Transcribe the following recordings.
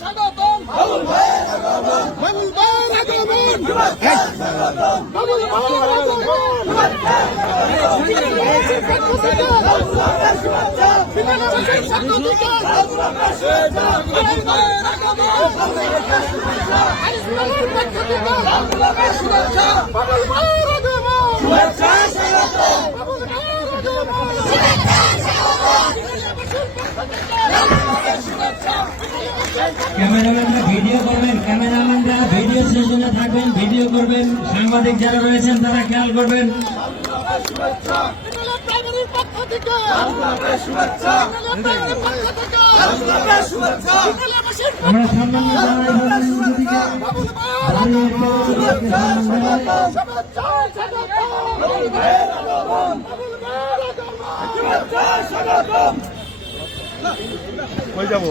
স্বাগতম বাবুল ভাইয়ের আগমন বাবুল ভাইয়ের আগমন স্বাগতম বাবুল ভাইয়ের আগমন বাংলাদেশের পক্ষ থেকে বাংলাদেশ শুভেচ্ছা বাংলাদেশের পক্ষ থেকে বাংলাদেশ শুভেচ্ছা বাবুল ভাইয়ের আগমন বাংলাদেশের শুভেচ্ছা আইসলামের পক্ষ থেকে বাংলাদেশ শুভেচ্ছা বাবুল ভাইয়ের আগমন শুভেচ্ছা স্বাগতম বাবুল ভাইয়ের আগমন শুভেচ্ছা স্বাগতম ক্যামেরাম্যানরা ভিডিও করবেন, ক্যামেরাম্যানরা ভিডিও সেশনে থাকবেন, ভিডিও করবেন, সাংবাদিক যারা রয়েছেন তারা খেয়াল করবেন। আমরা সম্মানিত কই যাবো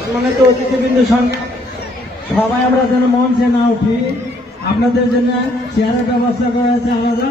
সম্মানিত অতিথিবৃন্দের সঙ্গে সবাই আমরা যেন মঞ্চে না উঠি, আপনাদের জন্য চেয়ারের ব্যবস্থা করা হয়েছে আলাদা।